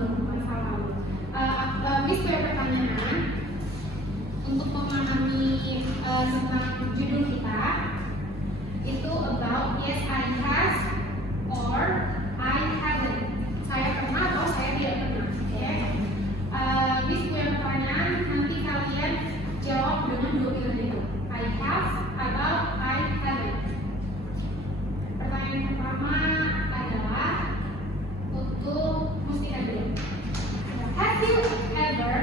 masa lalu. Miss punya pertanyaan untuk memahami tentang judul kita itu about yes I have or I haven't. Saya pernah atau saya tidak pernah. Okay? Miss punya pertanyaan, nanti kalian jawab dengan dua pilihan, I have atau I haven't. Pertanyaan pertama adalah untuk Mustika dulu. Have you ever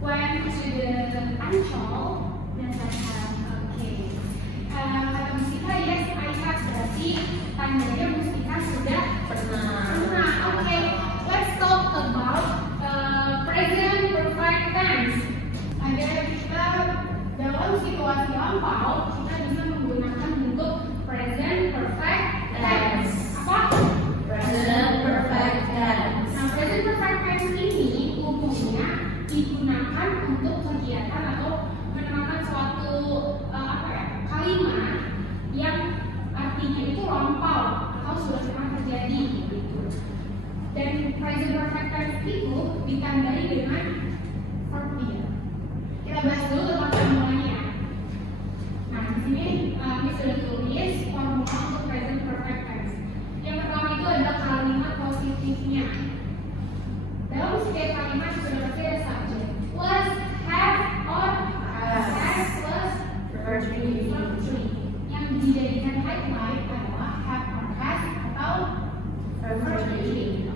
went to the Ancol? Dan saya have. Oke. Kata Mustika yes I have, berarti tandanya Mustika sudah pernah. Oke. Let's talk about present perfect tense. Agar kita dalam situasi lampau kita bisa menggunakan bentuk present perfect tense. Apa? Present perfect tense. Nah, present perfect tense ini umumnya digunakan untuk kegiatan atau menerangkan suatu kalimat yang artinya itu lampau atau sudah pernah terjadi gitu. Dan present perfect tense itu ditandai dengan verb be. Kita bahas dulu tentang formulanya. Nah, di sini Miss sudah tulis formula untuk present perfect tense. Yang pertama itu adalah kalimat positifnya. Dalam setiap kalimat sudah pasti ada subject plus have or has plus verb three. Yang dijadikan highlight adalah have or has atau verb three.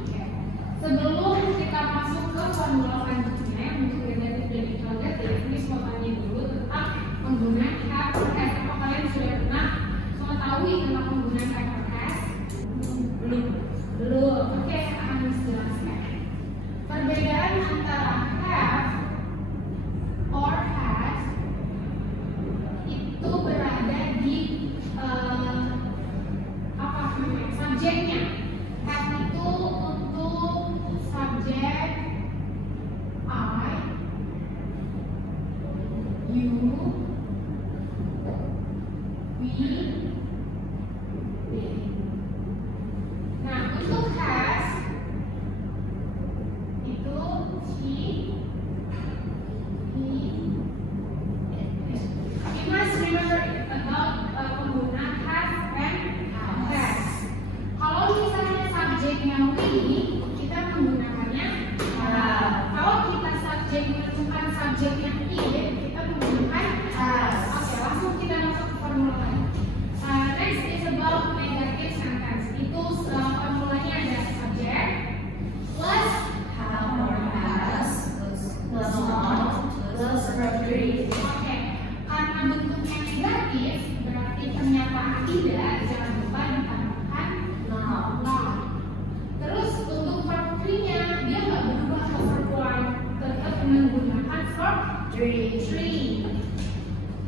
Sebelum kita masuk ke formula selanjutnya untuk relatif dan interrogatif, Miss mau tanya dulu tentang penggunaan have or has. Apa kalian sudah pernah mengetahui tentang penggunaan have or has? Belum. Oke, akan Miss jelaskan. Perbedaan antara have or has itu berada di subjeknya. Have itu untuk subjek I, you, we, they. Nah, untuk has itu she, he, it. You must remember about penggunaan have and has. Kalau misalnya subjeknya we, kita menggunakannya have. Kalau kita subjeknya bukan subjeknya it, kita menggunakan has. Oke, langsung kita masuk ke formula lain. Next is about negative sentence. Itu formulanya ada subjek plus Have or has plus not plus verb three. Oke, karena bentuknya negatif, berarti pernyataan tidak, jangan lupa ditambahkan not. Terus untuk verb three-nya, dia nggak berubah ke verb one, tetap menggunakan verb three.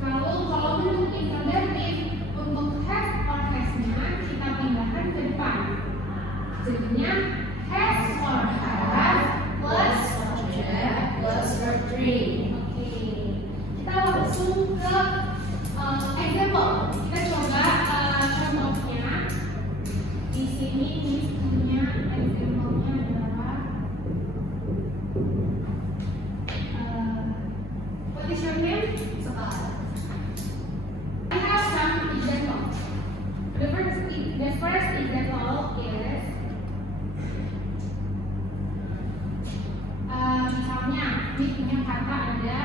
Kalau bentuk interrogatif, untuk have or has-nya kita pindahkan ke depan. Jadinya has or have plus Subject plus verb three. Oke, kita langsung ke example. Kita coba contohnya. Di sini Miss punya example-nya adalah what is your name? I have some examples. The first example is misalnya Miss punya kata ada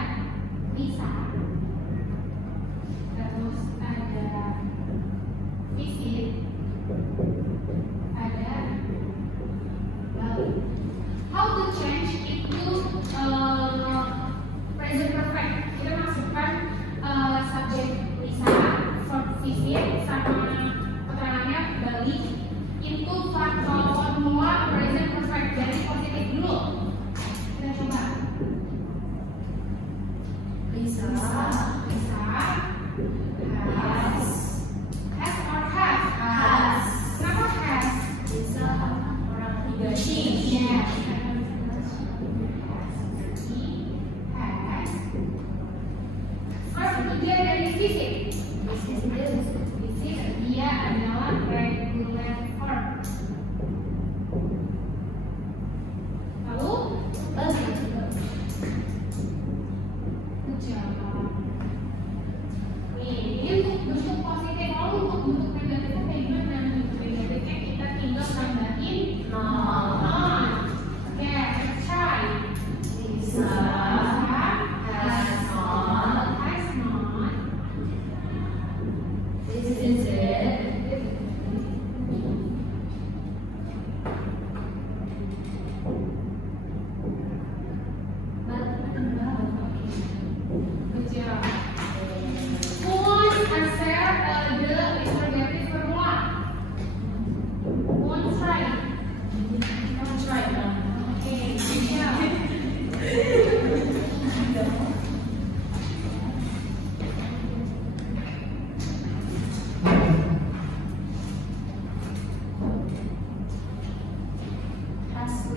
Lisa, terus ada visit, ada Bali. How to change itu present perfect? Kita masukkan subjek Lisa, verb visit, sama keterangannya Bali itu formula present perfect dari positif dulu. Kita coba. Lisa Has or have? has. Kenapa has? Lisa orang tiga she. Yes. Verb ketiga dari visit. Visit dia adalah regular verb.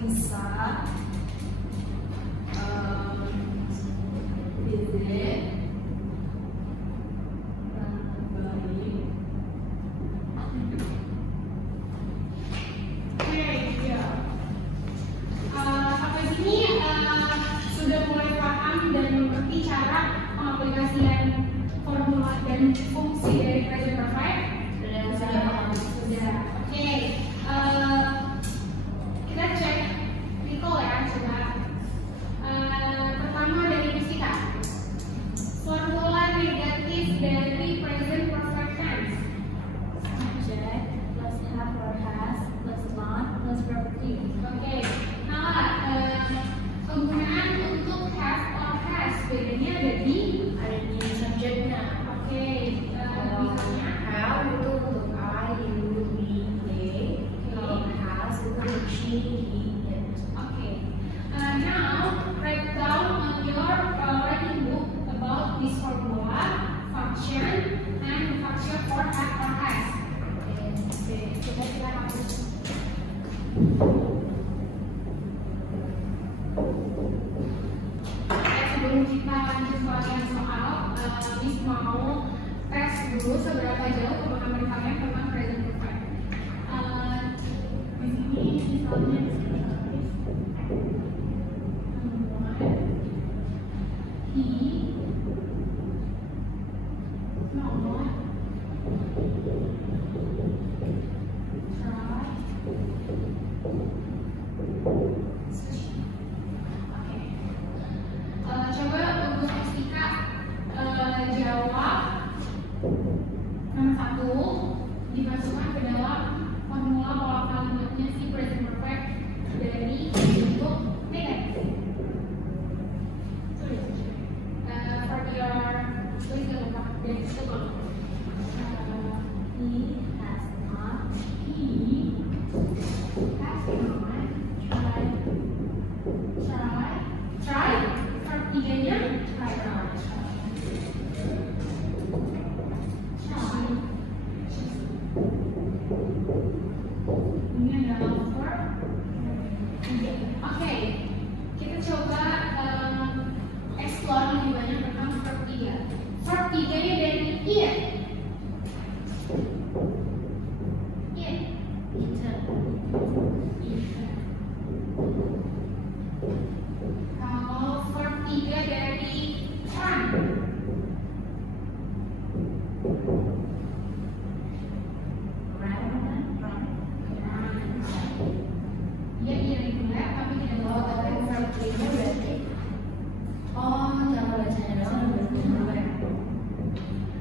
bisa visit baik. Oke, ya. Sampai sini sudah mulai paham dan mengerti cara pengaplikasian formula dan fungsi dari present perfect. Sudah paham. Sudah. Oke. Kita cek recall ya, coba. Pertama dari fisika. Formula negatif dari present perfect tense. Subject plus have or has plus not plus verb to be. Oke. Nah, penggunaan untuk have or has bedanya ada di Subjeknya. oke. Misalnya Have itu untuk I, you, we, they. Kalau has itu untuk she, he, it. okay. Now write down on your writing book about this formula, function, and function for have or has. Oke, coba kita hapus. Sebelum kita lanjut ke latihan soal, Miss mau tes dulu seberapa jauh pemahaman kalian tentang present perfect. Di sini misalnya he not coba untuk fisika jawab nomor 1 dimasukkan ke dalam formula pola kalimatnya si present perfect dari bentuk negatif. For your tulis jangan lupa dari situ kalau He has not he has not try verb tiganya try. Ini adalah verb. Oke, kita coba explore lebih banyak tentang verb 3. Verb 3-nya dari eat. Eat. Kalau verb 3 dari run. Dia irregular tapi tidak Oh, bawa tapi verb 3 berarti cara bacanya doang berarti benar.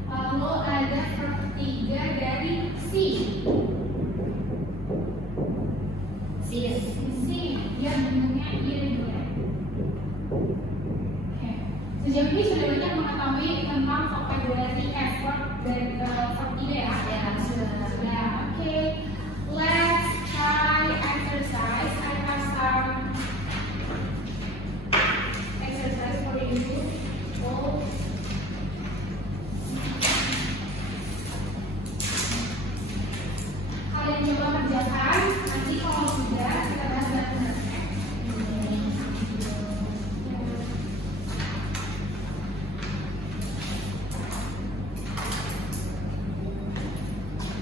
Lalu ada verb 3 dari see. Sis. See, dia bentuknya irregular. Oke. Sejauh ini sudah banyak mengetahui tentang vocabulary effort dari verb 3 ya? Ya, sudah. Sudah. Oke. Let's try exercise. I have some exercise for you. Oh. Kalian coba kerjakan. Nanti kalau sudah kita bahas bareng-bareng.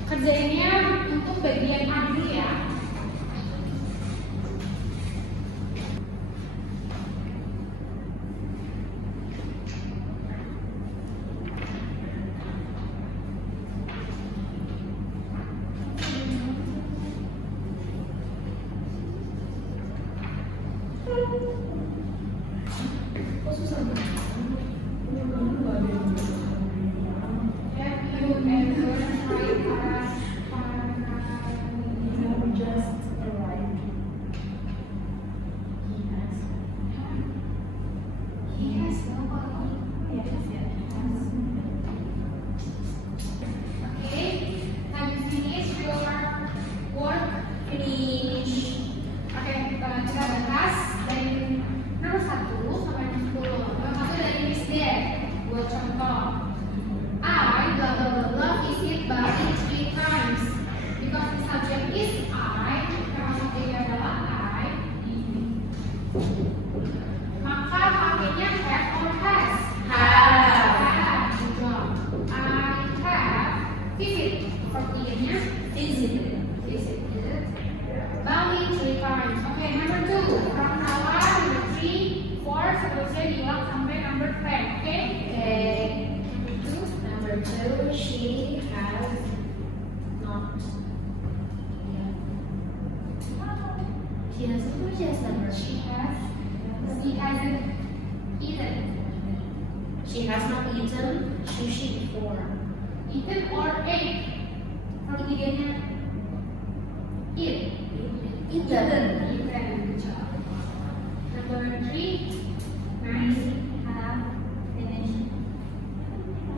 Kerjainnya untuk bagian A dulu ya. Kok susah banget? Have you ever tried Just arrived. He has. Yes, nobody. Yes, yes. Okay, have you finished your work? Finish. Oke, kita bahas dari nomor 1 sampai nomor 10. Nomor 1 dari Miss D. Buat contoh. bisa diulang sampai number 10, oke? Okay. Number two, she has not. She has number. She hasn't eaten. She has not eaten sushi before. Eaten or ate. Kalau ketiganya eat. Eaten. Good job. Number 3, nice. Have finished.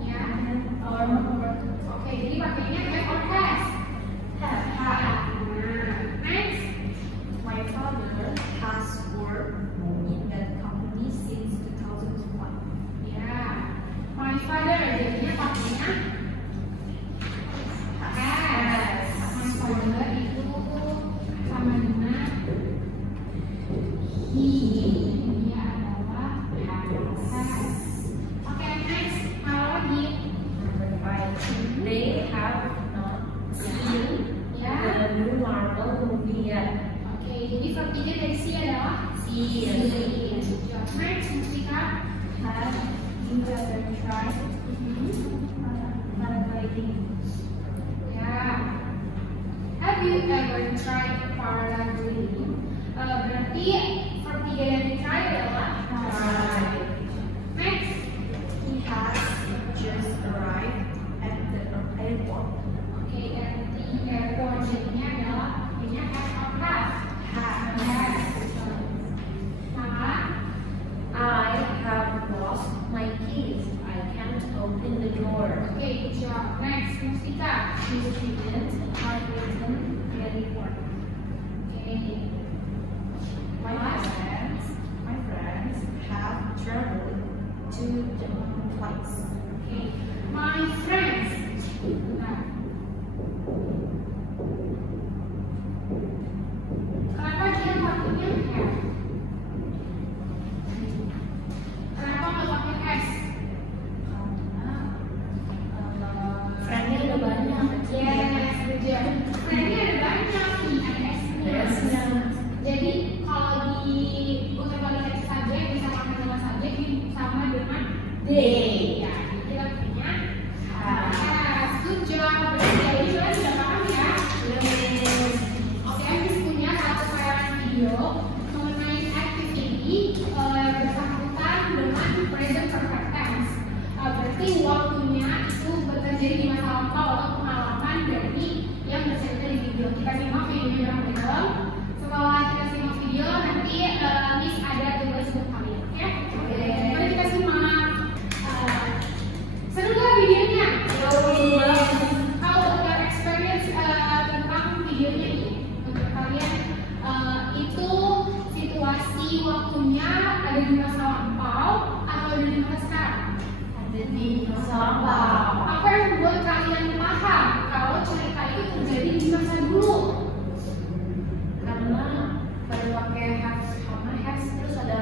Ya. Oke, jadi pakainya have or has. Have. Nah, next. My father has worked in that company since 2001. Ya. My father jadinya pakainya has. My father itu sama dengan he. Dia adalah has. Oke, next. Kalau lagi. Number five, they have not seen Ya. the new Marvel movie yet. Oke, jadi verb 3 dari si adalah See. Good job. Next, Mustika. Have you ever tried paragliding? Ya. Have you ever tried paragliding? Berarti verb 3 dari try adalah Try. Next. He has just arrived at the airport. Oke, ganti airport jadinya adalah punya have or have. Has. Sama. I have lost my keys. I can't open the door. Oke, good job. Next, Mustika. His students are written very work. Oke. My friends have traveled to the place. Oke. My friends. Nah. Kenapa dia pakainya have? Kenapa nggak pakai S? Friendnya ada banyak. Yes, betul. Friendnya ada banyak nih, ada S-nya. Jadi kalau di utek-utek saja bisa pakai nama saja sama dengan they. Ya, jadi kita punya has. Good job. Jadi kita sudah paham ya. Oke, habis punya satu tayangan video mengenai activity bersangkutan dengan present perfect tense. Berarti waktunya itu terjadi di masa lampau atau pengalaman dari yang bercerita di video. Kita simak videonya bareng-bareng. Setelah kita simak video, nanti Miss ada tugas untuk kalian, oke? Mari kita simak. Seru nggak videonya? Kalau udah experience tentang videonya nih, untuk kalian itu situasi waktunya ada di masa lampau atau ada di masa sekarang? Ada di masa lampau. Apa yang membuat kalian paham kalau cerita itu terjadi di masa dulu? Karena pada pakai has sama has terus ada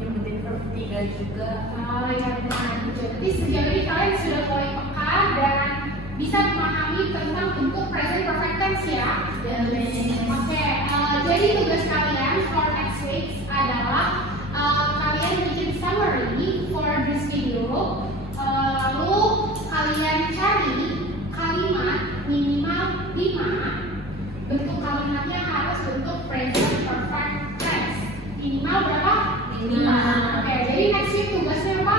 nyebutin verb 3 juga. Oh ya benar. Jadi sejauh ini kalian sudah mulai peka dan bisa memahami tentang bentuk present perfect tense ya. Oke, jadi tugas kalian for next week adalah kalian bikin summary for this video. Lalu kalian cari kalimat minimal 5. Bentuk kalimatnya harus bentuk present perfect tense. Minimal berapa? 5. Oke, jadi next week tugasnya apa?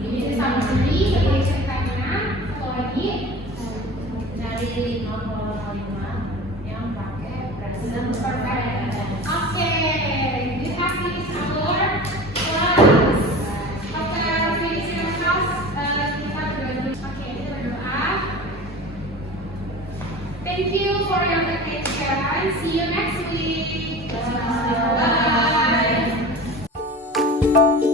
Bikin summary dari ceritanya. Satu lagi. Cari nomor kalimat yang pakai present Perfect. perfect. Oke, this has finished our class. After finishing our class, kita berdoa. Oke, kita berdoa. Thank you for your attention. See you next week. Bye.